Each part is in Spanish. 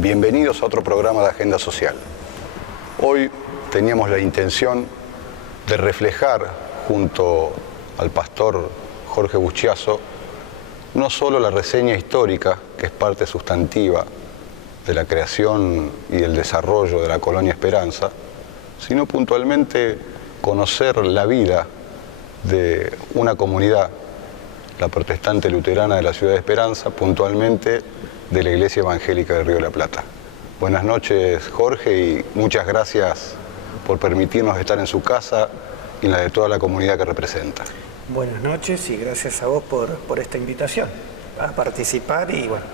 Bienvenidos a otro programa de Agenda Social. Hoy teníamos la intención de reflejar junto al pastor Jorge Buchiazo no solo la reseña histórica, que es parte sustantiva de la creación y el desarrollo de la Colonia Esperanza, sino puntualmente conocer la vida de una comunidad, la protestante luterana de la ciudad de Esperanza, puntualmente de la Iglesia Evangélica de Río de la Plata. Buenas noches, Jorge, y muchas gracias por permitirnos estar en su casa y en la de toda la comunidad que representa. Buenas noches y gracias a vos por esta invitación a participar y bueno,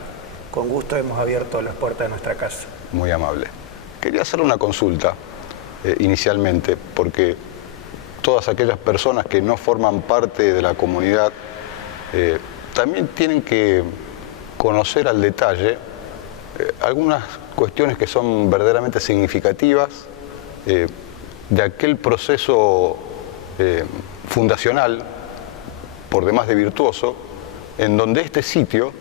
con gusto hemos abierto las puertas de nuestra casa. Muy amable. Quería hacer una consulta inicialmente, porque todas aquellas personas que no forman parte de la comunidad también tienen que conocer al detalle algunas cuestiones que son verdaderamente significativas de aquel proceso fundacional, por demás de virtuoso, en donde este sitio,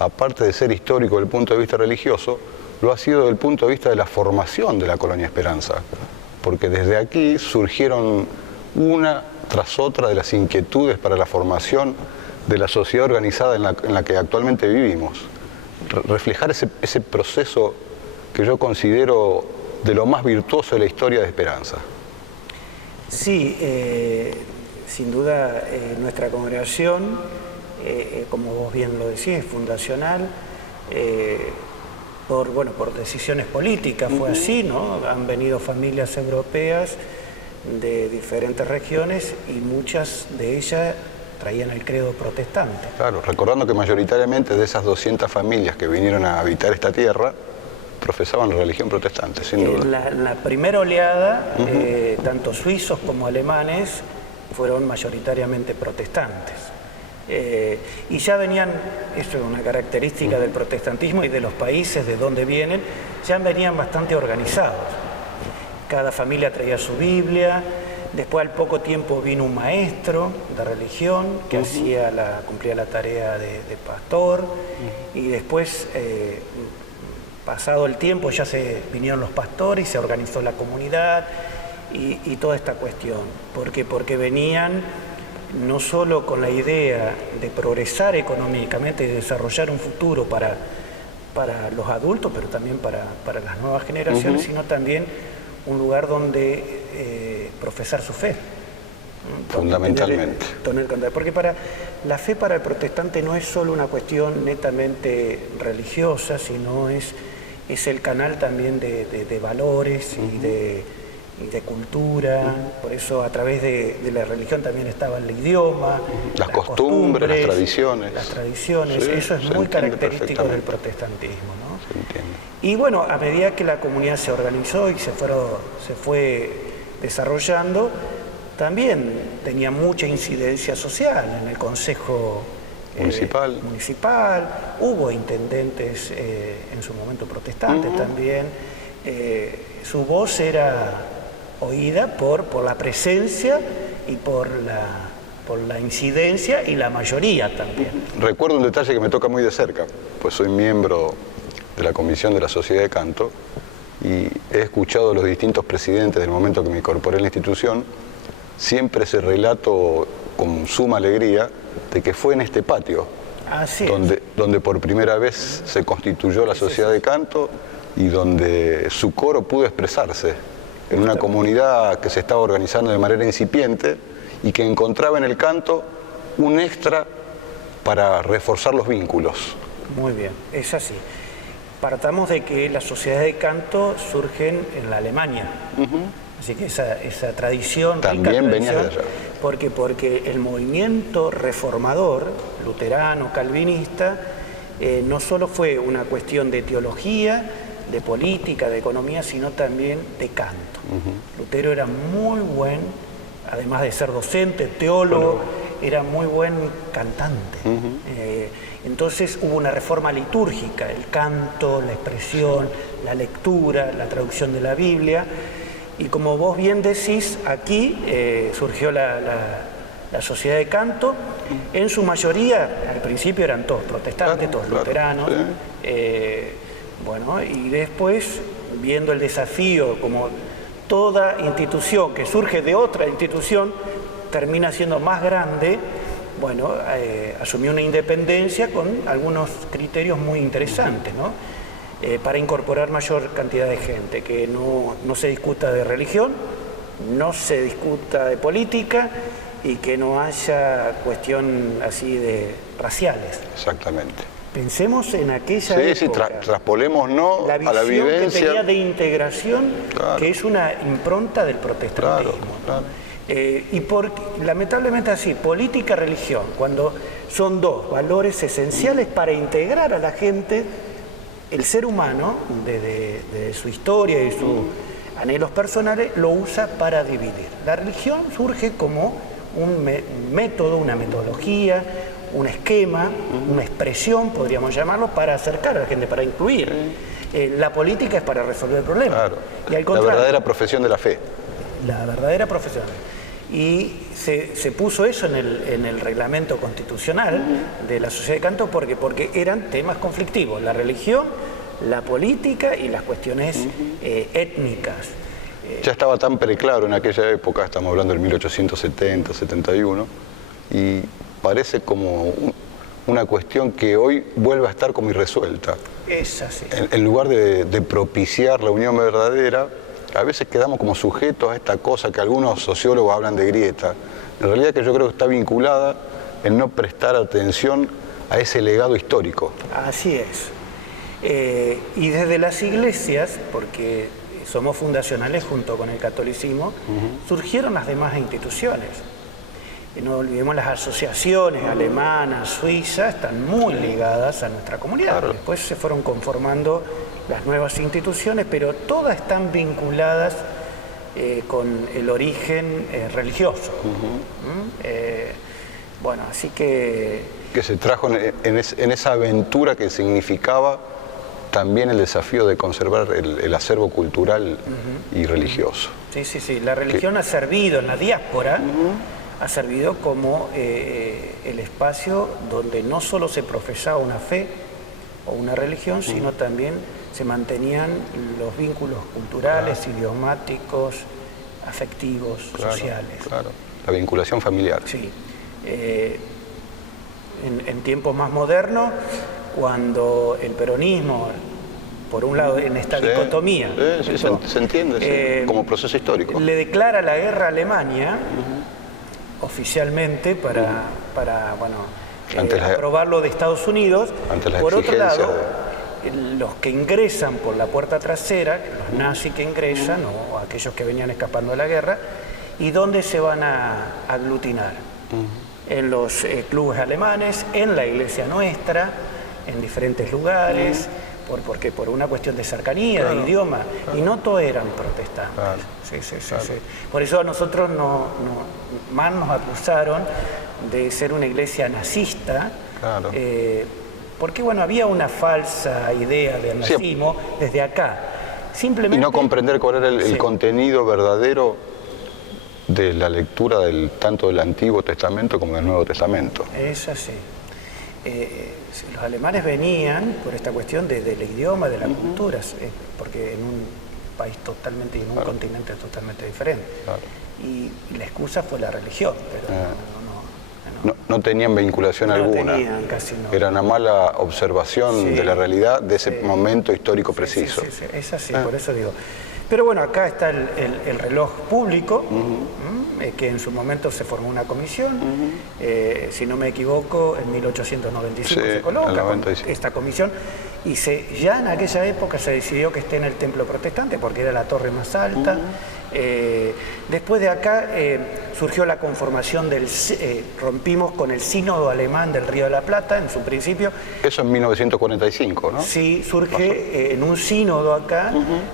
aparte de ser histórico desde el punto de vista religioso, lo ha sido desde el punto de vista de la formación de la Colonia Esperanza, porque desde aquí surgieron una tras otra de las inquietudes para la formación de la sociedad organizada en la que actualmente vivimos. Reflejar ese proceso que yo considero de lo más virtuoso de la historia de Esperanza. Sí, sin duda nuestra congregación, como vos bien lo decís, es fundacional, por decisiones políticas fue así, ¿no? Han venido familias europeas de diferentes regiones y muchas de ellas traían el credo protestante. Claro, recordando que mayoritariamente de esas 200 familias que vinieron a habitar esta tierra profesaban la religión protestante, sin duda. La primera oleada, tanto suizos como alemanes, fueron mayoritariamente protestantes. Y ya venían, esto es una característica del protestantismo y de los países de donde vienen, ya venían bastante organizados. Cada familia traía su Biblia. Después, al poco tiempo, vino un maestro de religión que cumplía la tarea de pastor. Y después, pasado el tiempo, ya vinieron los pastores y se organizó la comunidad y toda esta cuestión. ¿Por qué? Porque venían no solo con la idea de progresar económicamente y desarrollar un futuro para los adultos, pero también para las nuevas generaciones, sino también un lugar donde profesar su fe. Fundamentalmente. Porque la fe para el protestante no es solo una cuestión netamente religiosa, sino es el canal también de valores y de cultura. Por eso a través de la religión también estaba el idioma, las costumbres, las tradiciones. Sí, eso es muy característico del protestantismo, ¿no? Se entiende. Y bueno, a medida que la comunidad se organizó y se fue desarrollando, también tenía mucha incidencia social en el consejo municipal. Hubo intendentes en su momento protestantes también. Su voz era oída por la presencia y por la incidencia y la mayoría también. Recuerdo un detalle que me toca muy de cerca, pues soy miembro de la Comisión de la Sociedad de Canto y he escuchado a los distintos presidentes del momento que me incorporé a la institución siempre ese relato con suma alegría de que fue en este patio donde por primera vez se constituyó la Sociedad de Canto y donde su coro pudo expresarse en una comunidad que se estaba organizando de manera incipiente y que encontraba en el canto un extra para reforzar los vínculos. Muy bien, es así. Partamos de que las sociedades de canto surgen en la Alemania. Así que esa tradición también venía de allá. Porque el movimiento reformador, luterano, calvinista, no solo fue una cuestión de teología, de política, de economía, sino también de canto. Lutero era muy buen, además de ser docente, teólogo, era muy buen cantante. Entonces hubo una reforma litúrgica, el canto, la expresión, la lectura, la traducción de la Biblia. Y como vos bien decís, aquí surgió la sociedad de canto. En su mayoría, al principio eran todos protestantes, todos luteranos. Bueno, y después, viendo el desafío, como toda institución que surge de otra institución termina siendo más grande, bueno, asumió una independencia con algunos criterios muy interesantes, ¿no? Para incorporar mayor cantidad de gente, que no se discuta de religión, no se discuta de política y que no haya cuestión así de raciales. Exactamente. Pensemos en aquella época. Sí, traspolémonos a la vivencia que tenía de integración, claro, que es una impronta del protestantismo. Claro, claro. Y lamentablemente así, política, religión, cuando son dos valores esenciales para integrar a la gente, el ser humano, desde su historia y sus anhelos personales, lo usa para dividir. La religión surge como un método, una metodología, un esquema, una expresión, podríamos llamarlo, para acercar a la gente, para incluir. La política es para resolver problemas. Claro. Y al contrario, la verdadera profesión de la fe. La verdadera profesión. Y se puso eso en el reglamento constitucional de la Sociedad de Canto porque eran temas conflictivos, la religión, la política y las cuestiones étnicas. Ya estaba tan preclaro en aquella época, estamos hablando del 1870, 71, y parece como una cuestión que hoy vuelve a estar como irresuelta. Es así. En lugar de propiciar la unión verdadera, a veces quedamos como sujetos a esta cosa que algunos sociólogos hablan de grieta. En realidad que yo creo que está vinculada en no prestar atención a ese legado histórico. Así es. Y desde las iglesias, porque somos fundacionales junto con el catolicismo, surgieron las demás instituciones. Y no olvidemos, las asociaciones alemanas, suizas, están muy ligadas a nuestra comunidad. Claro. Después se fueron conformando las nuevas instituciones, pero todas están vinculadas con el origen religioso. Bueno, así que se trajo en esa aventura que significaba también el desafío de conservar el acervo cultural y religioso. Sí. La religión ha servido en la diáspora, ha servido como el espacio donde no solo se profesaba una fe o una religión, sino también se mantenían los vínculos culturales, idiomáticos, afectivos, sociales. Claro, la vinculación familiar. Sí. En tiempos más modernos, cuando el peronismo, por un lado, en esta dicotomía, se entiende, como proceso histórico, le declara la guerra a Alemania oficialmente para aprobarlo de Estados Unidos. Por otro lado, los que ingresan por la puerta trasera, los nazis que ingresan, o aquellos que venían escapando de la guerra, ¿y dónde se van a aglutinar? En los clubes alemanes, en la iglesia nuestra, en diferentes lugares, porque por una cuestión de cercanía, de idioma, y no todos eran protestantes. Sí. Por eso a nosotros más nos acusaron de ser una iglesia nazista, porque bueno, había una falsa idea del nazismo desde acá. Simplemente, y no comprender cuál era el contenido verdadero de la lectura tanto del Antiguo Testamento como del Nuevo Testamento. Es así. Los alemanes venían por esta cuestión del idioma, de la cultura, porque en un país totalmente y en un continente totalmente diferente. Y la excusa fue la religión, pero no tenían vinculación alguna. Tenían, casi no. Era una mala observación de la realidad de ese momento histórico preciso. Sí, es así, por eso digo. Pero bueno, acá está el reloj público, que en su momento se formó una comisión, si no me equivoco, en 1895 se coloca esta comisión, y ya en aquella época se decidió que esté en el templo protestante, porque era la torre más alta. Después de acá surgió la conformación rompimos con el sínodo alemán del Río de la Plata en su principio. Eso en 1945, ¿no? Sí, surge en un sínodo acá,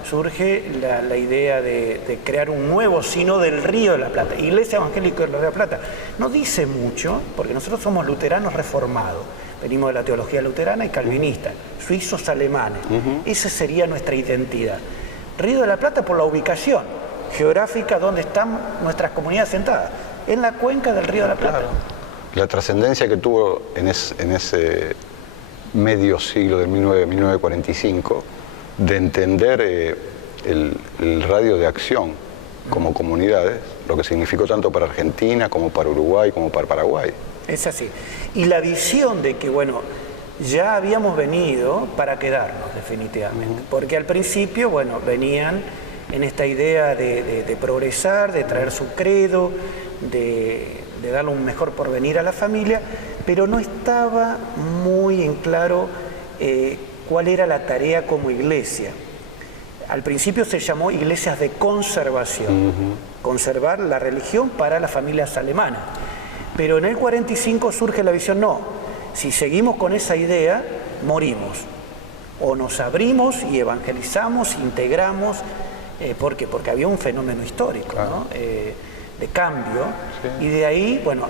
surge la idea de crear un nuevo sínodo del Río de la Plata, Iglesia Evangélica del Río de la Plata. No dice mucho, porque nosotros somos luteranos reformados, venimos de la teología luterana y calvinista, suizos alemanes, esa sería nuestra identidad. Río de la Plata por la ubicación geográfica donde están nuestras comunidades sentadas, en la cuenca del Río de la Plata. La trascendencia que tuvo en ese medio siglo del 1945 de entender el radio de acción como comunidades, lo que significó tanto para Argentina como para Uruguay como para Paraguay. Es así. Y la visión de que, bueno, ya habíamos venido para quedarnos definitivamente, porque al principio, bueno, venían en esta idea de progresar, de traer su credo, de darle un mejor porvenir a la familia, pero no estaba muy en claro cuál era la tarea como iglesia. Al principio se llamó iglesias de conservación, conservar la religión para las familias alemanas. Pero en el 45 surge la visión, no, si seguimos con esa idea, morimos. O nos abrimos y evangelizamos, integramos, ¿por qué? Porque había un fenómeno histórico, ¿no? De cambio, y de ahí, bueno,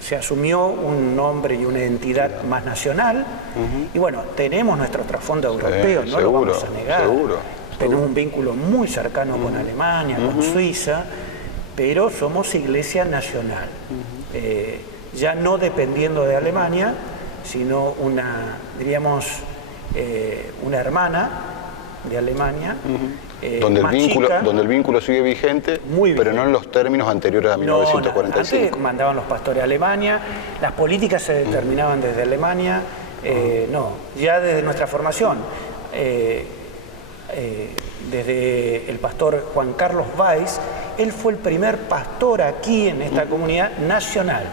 se asumió un nombre y una identidad más nacional, y bueno, tenemos nuestro trasfondo europeo, no lo vamos a negar. Tenemos un vínculo muy cercano con Alemania, con Suiza, pero somos iglesia nacional. Ya no dependiendo de Alemania, sino una, diríamos, una hermana de Alemania, donde el vínculo sigue vigente, pero no en los términos anteriores a 1945. Antes mandaban los pastores a Alemania, las políticas se determinaban desde Alemania, no, ya desde nuestra formación. Desde el pastor Juan Carlos Weiss, él fue el primer pastor aquí en esta comunidad nacional.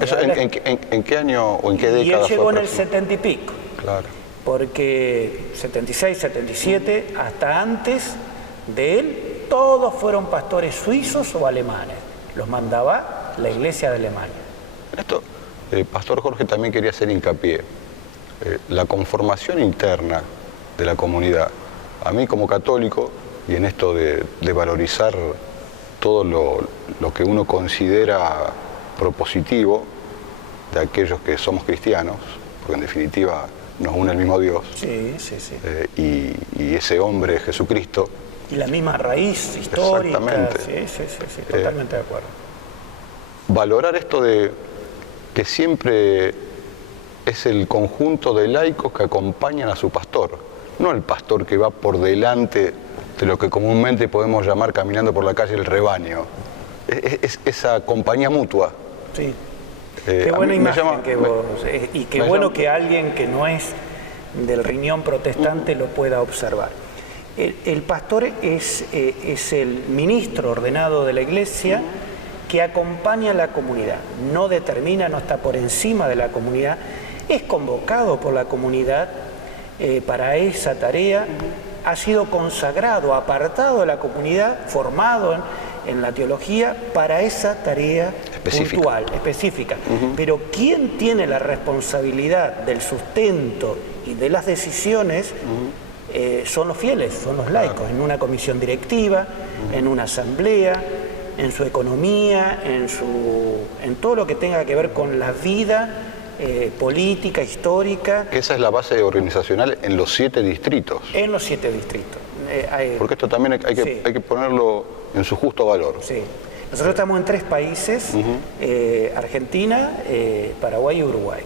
¿Eso en qué año o en qué década? Y él llegó en el 70 y pico. Claro. Porque 76, 77, hasta antes de él, todos fueron pastores suizos o alemanes. Los mandaba la iglesia de Alemania. Esto, Pastor Jorge también quería hacer hincapié. La conformación interna de la comunidad. A mí como católico, y en esto de valorizar todo lo que uno considera propositivo de aquellos que somos cristianos, porque en definitiva nos une el mismo Dios, y ese hombre Jesucristo. Y la misma raíz histórica. Exactamente. Sí, totalmente de acuerdo. Valorar esto de que siempre es el conjunto de laicos que acompañan a su pastor. No el pastor que va por delante de lo que comúnmente podemos llamar caminando por la calle el rebaño. Es esa compañía mutua. Sí. Qué buena imagen que vos... Y qué bueno que alguien que no es del riñón protestante lo pueda observar. El pastor es el ministro ordenado de la iglesia que acompaña a la comunidad. No determina, no está por encima de la comunidad. Es convocado por la comunidad para esa tarea, ha sido consagrado, apartado de la comunidad, formado en la teología para esa tarea puntual, específica. Pero ¿quién tiene la responsabilidad del sustento y de las decisiones? Son los fieles, son los laicos, en una comisión directiva, en una asamblea, en su economía, en todo lo que tenga que ver con la vida política, histórica. Que esa es la base organizacional en los 7 distritos. En los 7 distritos. Porque esto también hay que ponerlo en su justo valor. Sí. Nosotros estamos en 3 países, Argentina, Paraguay y Uruguay.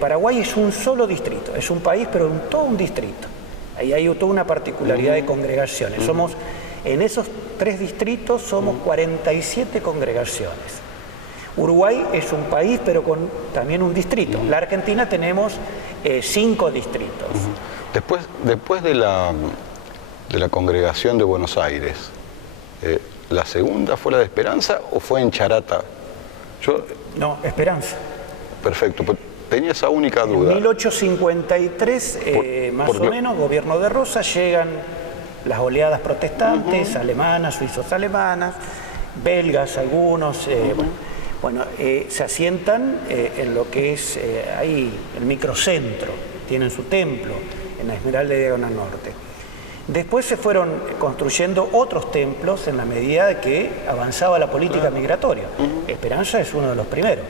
Paraguay es un solo distrito, es un país, pero todo un distrito. Ahí hay toda una particularidad de congregaciones. En esos 3 distritos somos 47 congregaciones. Uruguay es un país, pero con también un distrito. La Argentina tenemos 5 distritos. Después de la congregación de Buenos Aires, ¿la segunda fue la de Esperanza o fue en Charata? No, Esperanza. Perfecto, pues tenía esa única duda. En 1853, más o menos, gobierno de Rosas, llegan las oleadas protestantes, alemanas, suizos alemanas, belgas algunos, se asientan en lo que es ahí el microcentro, tienen su templo en la Esmeralda de Diagonal Norte. Después se fueron construyendo otros templos en la medida de que avanzaba la política migratoria. Esperanza es uno de los primeros.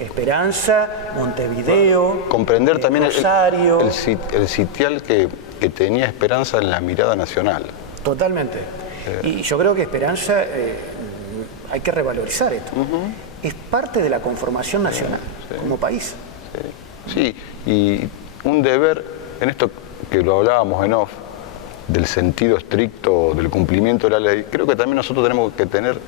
Esperanza, Montevideo, comprender también Rosario. el sitial que tenía Esperanza en la mirada nacional. Totalmente. Y yo creo que Esperanza, hay que revalorizar esto. Es parte de la conformación nacional como país. Sí, y un deber en esto que lo hablábamos en off, del sentido estricto del cumplimiento de la ley. Creo que también nosotros tenemos que tener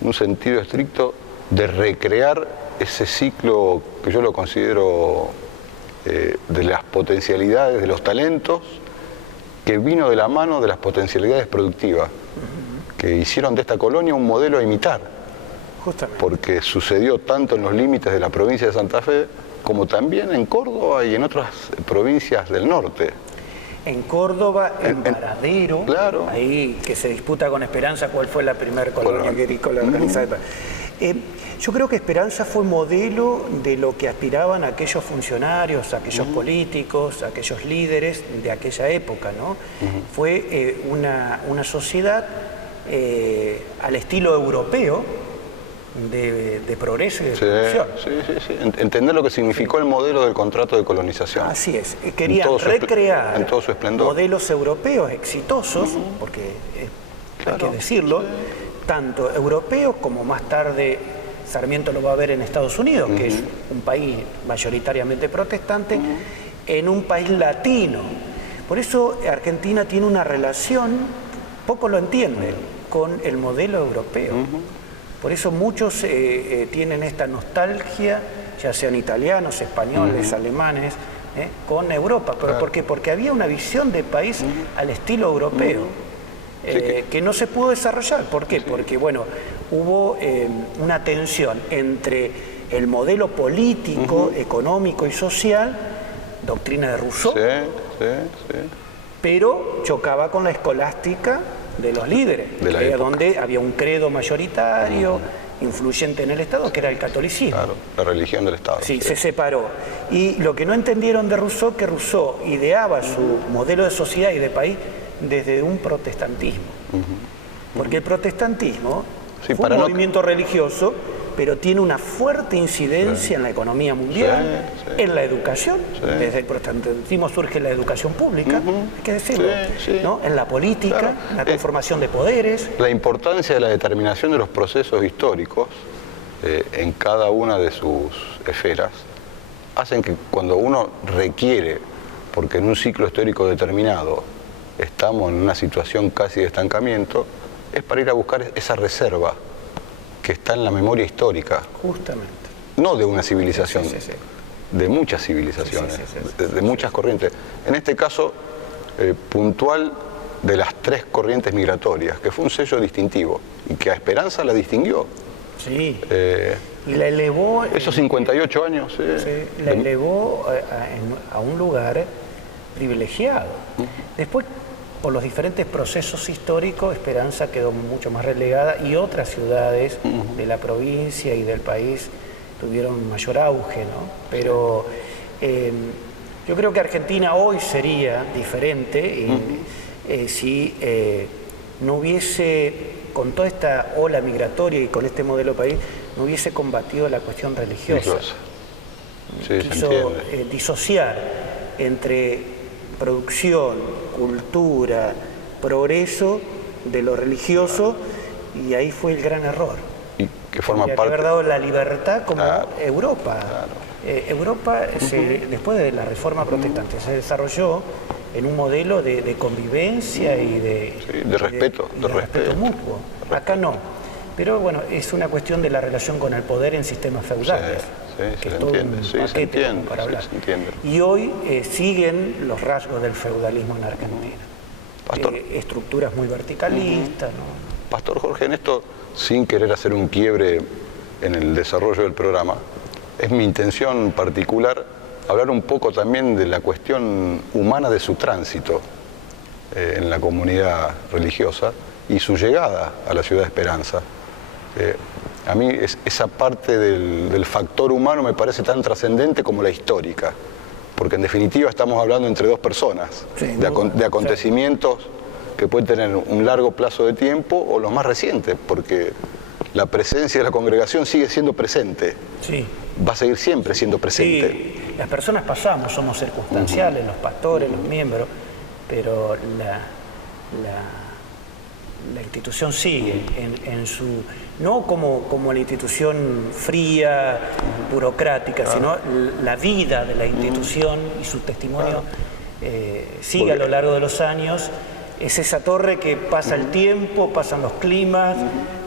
un sentido estricto de recrear ese ciclo que yo lo considero de las potencialidades, de los talentos, que vino de la mano de las potencialidades productivas, que hicieron de esta colonia un modelo a imitar. Justamente. Porque sucedió tanto en los límites de la provincia de Santa Fe, como también en Córdoba y en otras provincias del norte. En Córdoba, en Varadero, claro. Ahí que se disputa con Esperanza cuál fue la primera colonia agrícola organizada. Yo creo que Esperanza fue modelo de lo que aspiraban aquellos funcionarios, aquellos políticos, aquellos líderes de aquella época, ¿no? Fue una sociedad al estilo europeo, de progreso y de producción. Sí. Entender lo que significó el modelo del contrato de colonización. Así es. Querían recrear en todo su esplendor. Modelos europeos exitosos, porque hay que decirlo, tanto europeos como más tarde Sarmiento lo va a ver en Estados Unidos, que es un país mayoritariamente protestante, en un país latino. Por eso Argentina tiene una relación, poco lo entienden, con el modelo europeo. Por eso muchos tienen esta nostalgia, ya sean italianos, españoles, alemanes, con Europa. ¿Pero por qué? Porque había una visión de país al estilo europeo, que no se pudo desarrollar. ¿Por qué? Porque, bueno, hubo una tensión entre el modelo político, económico y social, doctrina de Rousseau, pero chocaba con la escolástica de los líderes, donde había un credo mayoritario, influyente en el Estado, que era el catolicismo. Claro, la religión del Estado. Sí, se separó. Y lo que no entendieron de Rousseau, que Rousseau ideaba su modelo de sociedad y de país desde un protestantismo. Porque el protestantismo fue un movimiento religioso, pero tiene una fuerte incidencia en la economía mundial, en la educación. Desde el protestantismo surge la educación pública, hay que decirlo, ¿no? En la política, en la conformación de poderes. La importancia de la determinación de los procesos históricos en cada una de sus esferas hacen que cuando uno requiere, porque en un ciclo histórico determinado estamos en una situación casi de estancamiento, es para ir a buscar esa reserva que está en la memoria histórica. Justamente. No de una civilización, de muchas civilizaciones, de muchas corrientes. En este caso, puntual de las 3 corrientes migratorias, que fue un sello distintivo y que a Esperanza la distinguió. Sí. Y la elevó... Esos 58 años. La elevó a un lugar privilegiado. Después, por los diferentes procesos históricos, Esperanza quedó mucho más relegada y otras ciudades de la provincia y del país tuvieron mayor auge, ¿no? Pero yo creo que Argentina hoy sería diferente si no hubiese, con toda esta ola migratoria y con este modelo país, no hubiese combatido la cuestión religiosa. Quiso disociar entre producción, cultura, progreso de lo religioso, y ahí fue el gran error. Y que forma parte... haber dado la libertad como Europa. Europa, después de la Reforma Protestante, se desarrolló en un modelo de convivencia y de respeto. De respeto mutuo. Acá no. Pero bueno, es una cuestión de la relación con el poder en sistemas feudales. Se entiende. Para hablar. Y hoy siguen los rasgos del feudalismo en Argentina. Pastor, estructuras muy verticalistas, ¿no? Pastor Jorge, en esto, sin querer hacer un quiebre en el desarrollo del programa, es mi intención particular hablar un poco también de la cuestión humana de su tránsito en la comunidad religiosa y su llegada a la ciudad de Esperanza. A mí esa parte del factor humano me parece tan trascendente como la histórica, porque en definitiva estamos hablando entre 2 personas, de acontecimientos que pueden tener un largo plazo de tiempo o los más recientes, porque la presencia de la congregación sigue siendo presente, va a seguir siempre siendo presente. Sí, las personas pasamos, somos circunstanciales, los pastores, los miembros, pero la institución sigue en su, no como la institución fría, burocrática, sino la vida de la institución y su testimonio sigue a lo largo de los años. Es esa torre que pasa el tiempo, pasan los climas,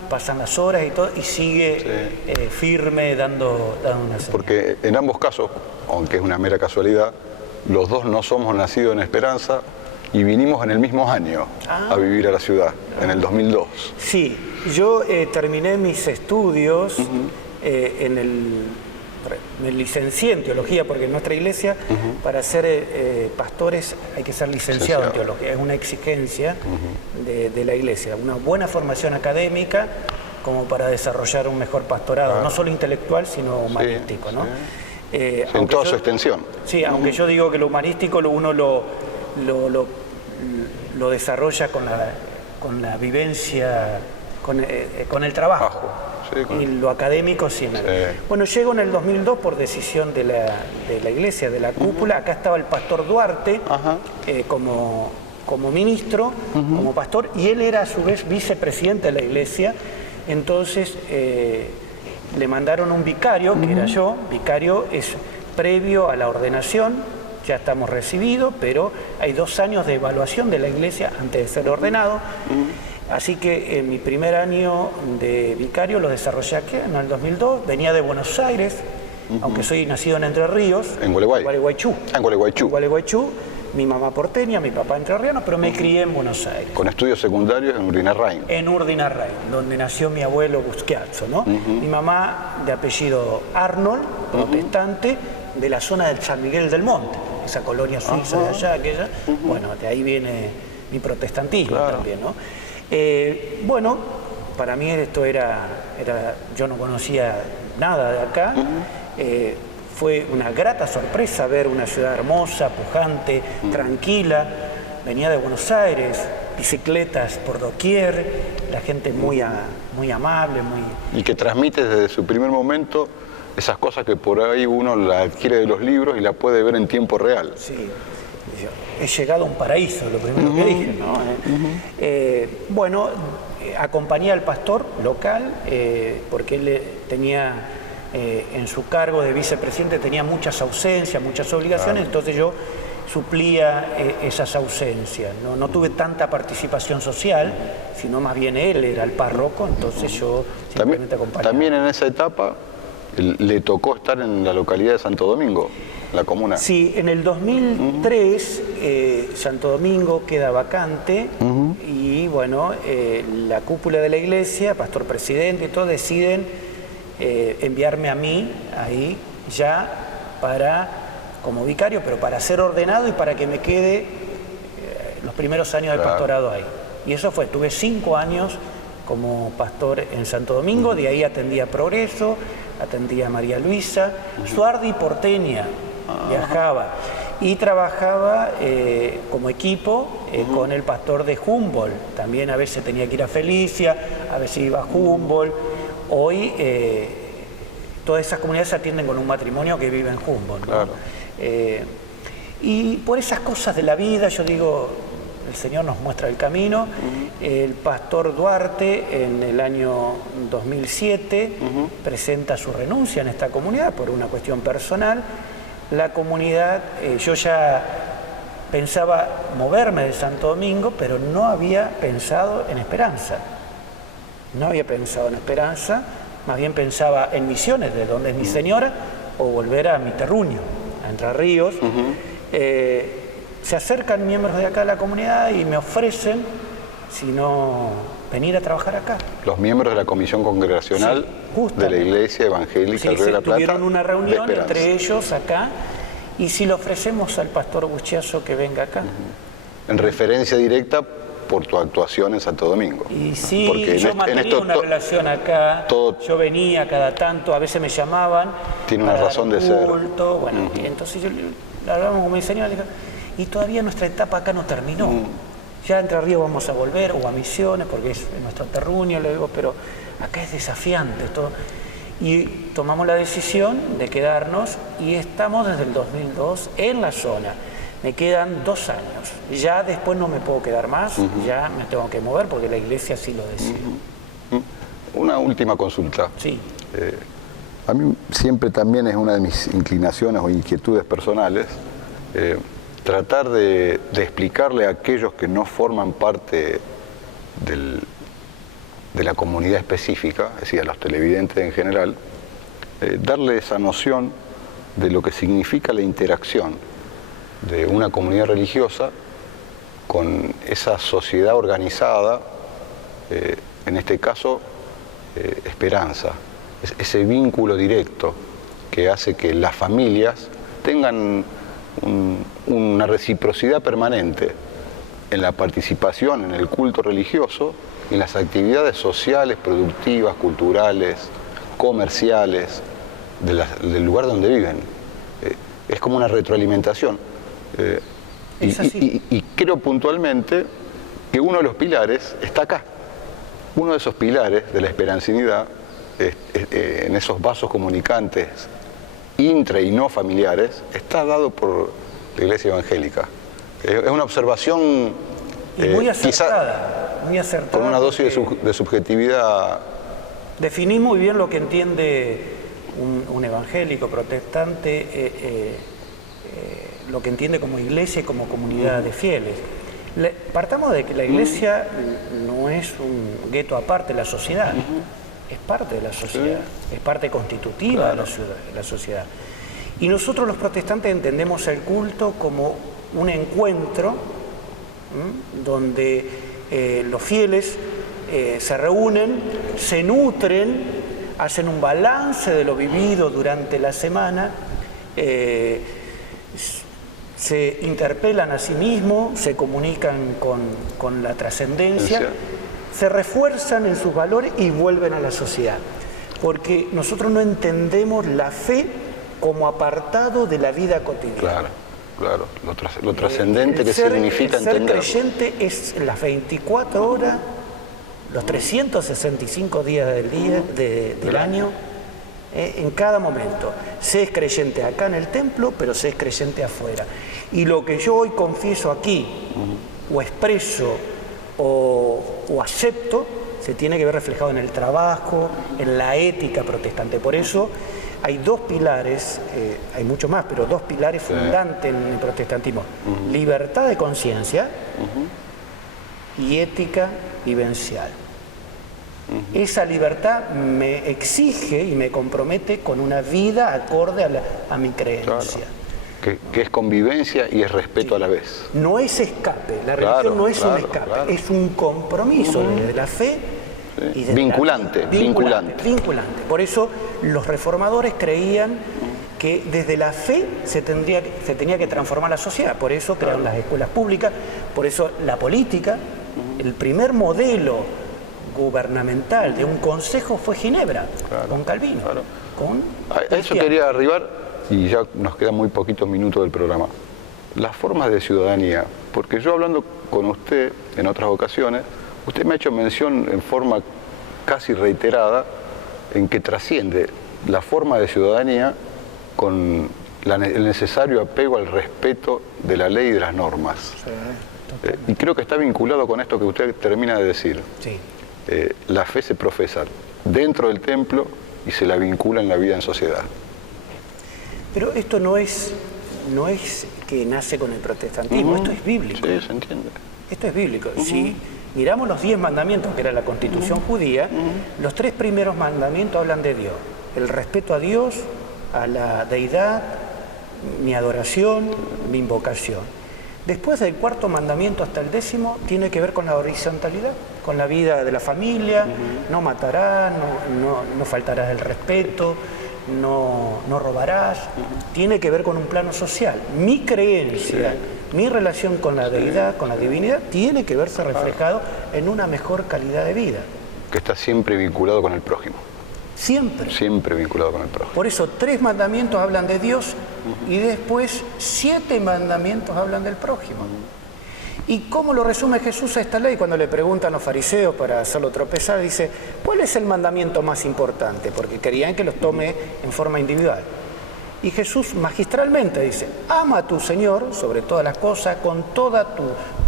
pasan las horas y todo, y sigue firme dando una señal. Porque en ambos casos, aunque es una mera casualidad, los dos no somos nacidos en Esperanza y vinimos en el mismo año a vivir a la ciudad, en el 2002. Sí, yo terminé mis estudios me licencié en teología, porque en nuestra iglesia para ser pastores hay que ser licenciado en teología, es una exigencia de la iglesia, una buena formación académica como para desarrollar un mejor pastorado, no solo intelectual sino humanístico, ¿no? En toda su extensión. Sí, aunque yo digo que lo humanístico uno lo desarrolla con la vivencia, con el trabajo. Y lo académico sí. Bueno, llego en el 2002 por decisión de la iglesia, de la cúpula. Acá estaba el pastor Duarte como ministro, como pastor, y él era a su vez vicepresidente de la iglesia. Entonces le mandaron un vicario, que era yo. Vicario es previo a la ordenación, ya estamos recibidos, pero hay 2 años de evaluación de la iglesia antes de ser ordenado. Así que en mi primer año de vicario lo desarrollé aquí, en el 2002. Venía de Buenos Aires, aunque soy nacido en Entre Ríos. En Gualeguay. Gualeguaychú. En Gualeguaychú. Gualeguaychú. Mi mamá porteña, mi papá entrerriano, pero me crié en Buenos Aires. Con estudios secundarios en Urdinarrain. En Urdinarrain, donde nació mi abuelo Busquiazzo, ¿no? Mi mamá, de apellido Arnold, protestante, de la zona del San Miguel del Monte, esa colonia suiza de allá, aquella. Bueno, de ahí viene mi protestantismo también, ¿no? Bueno, para mí esto yo no conocía nada de acá. Fue una grata sorpresa ver una ciudad hermosa, pujante, tranquila. Venía de Buenos Aires, bicicletas por doquier, la gente muy amable, Y que transmite desde su primer momento esas cosas que por ahí uno la adquiere de los libros y la puede ver en tiempo real. Sí. He llegado a un paraíso, lo primero que dije, ¿no? Bueno, acompañé al pastor local, porque él tenía en su cargo de vicepresidente, tenía muchas ausencias, muchas obligaciones, entonces yo suplía esas ausencias. No tuve tanta participación social, sino más bien él era el párroco, entonces yo simplemente acompañaba. También en esa etapa le tocó estar en la localidad de Santo Domingo, la comuna. Sí, en el 2003 Santo Domingo queda vacante y bueno, la cúpula de la iglesia, pastor presidente y todo, deciden enviarme a mí ahí ya como vicario, pero para ser ordenado y para que me quede los primeros años del pastorado ahí. Y eso tuve 5 años como pastor en Santo Domingo, de ahí atendía Progreso, atendía a María Luisa, Suardi porteña, viajaba y trabajaba como equipo con el pastor de Humboldt. También a veces tenía que ir a Felicia, a veces iba a Humboldt. Hoy todas esas comunidades se atienden con un matrimonio que vive en Humboldt, ¿no? Y por esas cosas de la vida, yo digo, el Señor nos muestra el camino. El pastor Duarte en el año 2007 presenta su renuncia en esta comunidad por una cuestión personal. La comunidad, yo ya pensaba moverme de Santo Domingo, pero no había pensado en Esperanza. No había pensado en Esperanza, más bien pensaba en Misiones, de donde es mi señora, o volver a mi terruño, a Entre Ríos. Se acercan miembros de acá de la comunidad y me ofrecen, si no, venir a trabajar acá. Los miembros de la Comisión Congregacional de la Iglesia Evangélica del Río de la Plata. Tuvieron una reunión entre ellos acá, y si le ofrecemos al pastor Busquiazzo que venga acá. En referencia directa por tu actuación en Santo Domingo. Y sí, porque yo mantenía una relación acá, yo venía cada tanto, a veces me llamaban. Tiene una razón de ser. Bueno, y entonces yo le hablamos con mi señora, le dije, y todavía nuestra etapa acá no terminó. Ya Entre Ríos vamos a volver, o a Misiones, porque es nuestro terruño, le digo, pero acá es desafiante todo. Y tomamos la decisión de quedarnos y estamos desde el 2002 en la zona. Me quedan 2 años. Ya después no me puedo quedar más, ya me tengo que mover porque la iglesia así lo decide. Una última consulta. Sí. A mí siempre también es una de mis inclinaciones o inquietudes personales tratar de explicarle a aquellos que no forman parte de la comunidad específica, es decir, a los televidentes en general, darle esa noción de lo que significa la interacción de una comunidad religiosa con esa sociedad organizada, en este caso, esperanza. Ese vínculo directo que hace que las familias tengan una reciprocidad permanente en la participación en el culto religioso y en las actividades sociales, productivas, culturales, comerciales del lugar donde viven. Es como una retroalimentación. Y creo puntualmente que uno de los pilares está acá. Uno de esos pilares de la esperancinidad, en esos vasos comunicantes intra y no familiares, está dado por la Iglesia Evangélica. Es una observación muy acertada, muy acertada, con una dosis de subjetividad. Definís muy bien lo que entiende un evangélico protestante, lo que entiende como iglesia y como comunidad de fieles. Partamos de que la iglesia no es un gueto aparte de la sociedad, es parte de la sociedad, es parte constitutiva de la sociedad. Y nosotros los protestantes entendemos el culto como un encuentro donde los fieles se reúnen, se nutren, hacen un balance de lo vivido durante la semana, se interpelan a sí mismos, se comunican con la trascendencia, se refuerzan en sus valores y vuelven a la sociedad. Porque nosotros no entendemos la fe como apartado de la vida cotidiana. Claro, lo trascendente que significa entender. El ser creyente es las 24 horas, los 365 días del año, en cada momento. Se es creyente acá en el templo, pero se es creyente afuera. Y lo que yo hoy confieso aquí, o expreso, o acepto, se tiene que ver reflejado en el trabajo, en la ética protestante. Por eso hay 2 pilares, hay mucho más, pero 2 pilares fundantes en el protestantismo. Libertad de conciencia y ética vivencial. Esa libertad me exige y me compromete con una vida acorde a mi creencia. Que es convivencia y es respeto a la vez. No es escape, la religión no es un escape, es un compromiso desde la fe y desde vinculante. Por eso los reformadores creían que desde la fe se tenía que transformar la sociedad, por eso crearon las escuelas públicas, por eso la política, el primer modelo gubernamental de un consejo fue Ginebra, con Calvino. A eso quería arribar. Y ya nos quedan muy poquitos minutos del programa. Las formas de ciudadanía, porque yo hablando con usted en otras ocasiones, usted me ha hecho mención en forma casi reiterada en que trasciende la forma de ciudadanía con el necesario apego al respeto de la ley y de las normas. Y creo que está vinculado con esto que usted termina de decir. La fe se profesa dentro del templo y se la vincula en la vida en sociedad. Pero esto no es que nace con el protestantismo, esto es bíblico. Sí, se entiende. Esto es bíblico. Si miramos los 10 mandamientos, que era la constitución judía, los 3 primeros mandamientos hablan de Dios. El respeto a Dios, a la deidad, mi adoración, mi invocación. Después del 4º mandamiento hasta el 10º tiene que ver con la horizontalidad, con la vida de la familia, no matarás, no faltarás el respeto, no robarás, tiene que ver con un plano social. Mi creencia, mi relación con la deidad, con la divinidad, tiene que verse reflejado en una mejor calidad de vida. Que está siempre vinculado con el prójimo. Siempre. Siempre vinculado con el prójimo. Por eso 3 mandamientos hablan de Dios y después 7 mandamientos hablan del prójimo. ¿Y cómo lo resume Jesús a esta ley? Cuando le preguntan a los fariseos para hacerlo tropezar, dice, ¿cuál es el mandamiento más importante? Porque querían que los tome en forma individual. Y Jesús magistralmente dice, ama a tu Señor sobre todas las cosas, con toda tu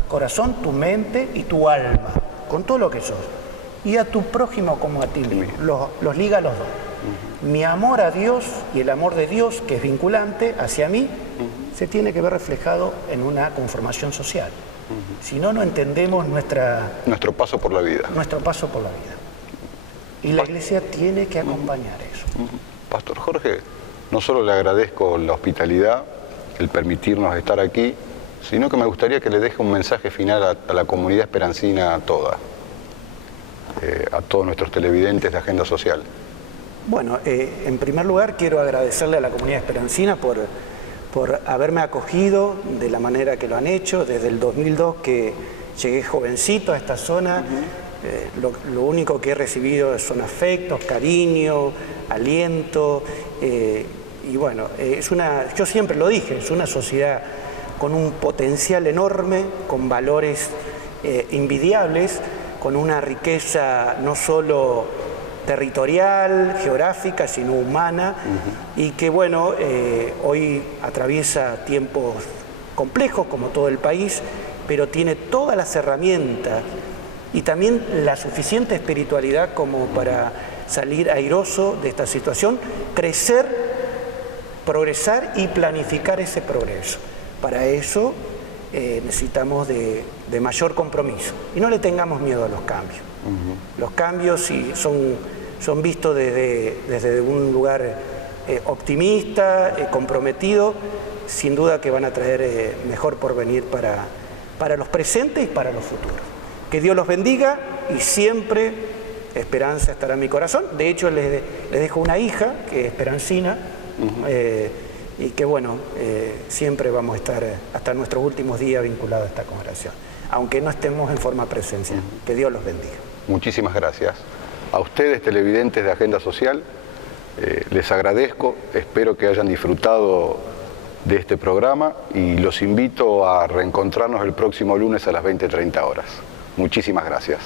corazón, tu mente y tu alma, con todo lo que sos. Y a tu prójimo como a ti mismo. Los liga a los dos. Mi amor a Dios y el amor de Dios, que es vinculante hacia mí, se tiene que ver reflejado en una conformación social. Si no, no entendemos nuestro paso por la vida. Nuestro paso por la vida. Y la Iglesia tiene que acompañar eso. Pastor Jorge, no solo le agradezco la hospitalidad, el permitirnos estar aquí, sino que me gustaría que le deje un mensaje final a la comunidad esperancina toda, a todos nuestros televidentes de Agenda Social. Bueno, en primer lugar quiero agradecerle a la comunidad esperancina por haberme acogido de la manera que lo han hecho, desde el 2002 que llegué jovencito a esta zona. Lo único que he recibido son afectos, cariño, aliento, y bueno, yo siempre lo dije, es una sociedad con un potencial enorme, con valores invidiables, con una riqueza no solo territorial, geográfica, sino humana, y que bueno, hoy atraviesa tiempos complejos como todo el país, pero tiene todas las herramientas y también la suficiente espiritualidad como para salir airoso de esta situación, crecer, progresar y planificar ese progreso. Para eso necesitamos de mayor compromiso y no le tengamos miedo a los cambios. Los cambios, si son vistos desde un lugar optimista, comprometido, sin duda que van a traer mejor porvenir para los presentes y para los futuros. Que Dios los bendiga y siempre esperanza estará en mi corazón. De hecho, les dejo una hija que es esperancina, y que bueno, siempre vamos a estar hasta nuestros últimos días vinculados a esta congregación, aunque no estemos en forma presencial. Que Dios los bendiga. Muchísimas gracias. A ustedes, televidentes de Agenda Social, les agradezco, espero que hayan disfrutado de este programa y los invito a reencontrarnos el próximo lunes a las 20:30 horas. Muchísimas gracias.